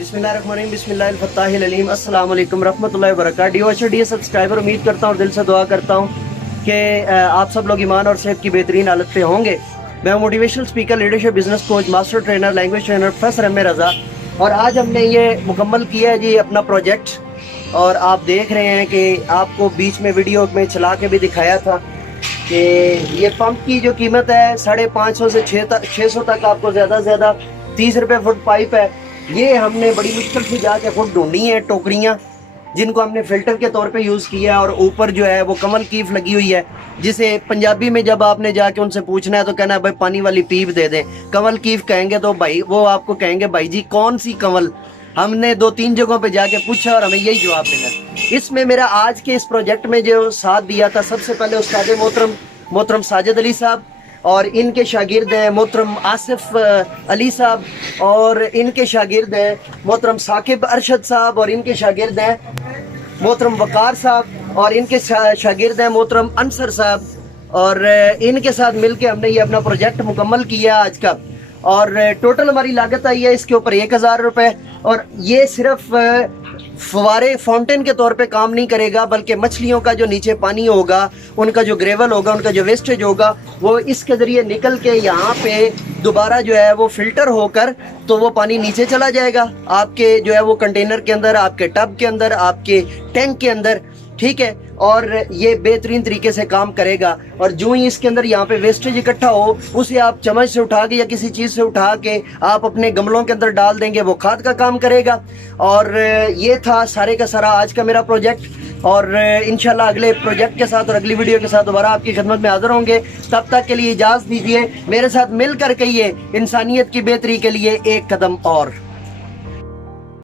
बिस्मिल्लाहिर्रहमानिर्रहीम बिस्मिल्लाहिल-फत्ताहिल-अलीम अस्सलाम वालेकुम रहमतुल्लाहि व बरकातहू। डियर सब्सक्राइबर, उम्मीद करता हूँ, दिल से दुआ करता हूँ कि आप सब लोग ईमान और सेहत की बेहतरीन हालत पे होंगे। मैं motivational speaker, leadership, business coach, master trainer, language trainer professor M A Raza, और आज हमने ये मुकम्मल किया है जी अपना प्रोजेक्ट। और आप देख रहे हैं कि आपको बीच में वीडियो में चला के भी दिखाया था कि ये पंप की जो कीमत है 550 से 600 तक, आपको ज़्यादा से ज़्यादा 30 रुपये फुट पाइप है। ये हमने बड़ी मुश्किल से जाके फुट ढूंढी हैं टोकरियाँ, जिनको हमने फ़िल्टर के तौर पे यूज़ किया है। और ऊपर जो है वो कमल कीफ लगी हुई है, जिसे पंजाबी में जब आपने जाके उनसे पूछना है तो कहना है भाई पानी वाली पीप दे दें। कमल कीफ कहेंगे तो भाई वो आपको कहेंगे भाई जी कौन सी कमल। हमने 2-3 जगहों पे जाके पूछा और हमें यही जवाब मिला। इसमें मेरा आज के इस प्रोजेक्ट में जो साथ दिया था, सबसे पहले उस्ताद मोहतरम साजिद अली साहब, और इनके शागिर्द हैं मोहतरम आसिफ अली साहब, और इनके शागिर्द हैं मोहतरम साकिब अरशद साहब, और इनके शागिर्द हैं मोहतरम वकार साहब, और इनके शागिर्द हैं मोहतरम अंसर साहब। और इनके साथ मिलके हमने ये अपना प्रोजेक्ट मुकम्मल किया आज का। और टोटल हमारी लागत आई है इसके ऊपर 1000 रुपये। और ये सिर्फ फवारे फाउंटेन के तौर पे काम नहीं करेगा, बल्कि मछलियों का जो नीचे पानी होगा, उनका जो ग्रेवल होगा, उनका जो वेस्टेज होगा, वो इसके ज़रिए निकल के यहाँ पे दोबारा जो है वो फ़िल्टर होकर तो वो पानी नीचे चला जाएगा आपके जो है वो कंटेनर के अंदर, आपके टब के अंदर, आपके टैंक के अंदर, ठीक है। और ये बेहतरीन तरीके से काम करेगा। और जो ही इसके अंदर यहाँ पे वेस्टेज इकट्ठा हो, उसे आप चम्मच से उठा के या किसी चीज़ से उठा के आप अपने गमलों के अंदर डाल देंगे, वो खाद का काम करेगा। और ये था सारे का सारा आज का मेरा प्रोजेक्ट। और इंशाल्लाह अगले प्रोजेक्ट के साथ और अगली वीडियो के साथ दोबारा आपकी खिदमत में हाजिर होंगे। तब तक के लिए इजाज़त दीजिए। मेरे साथ मिल कर कहिए, इंसानियत की बेहतरी के लिए एक कदम और।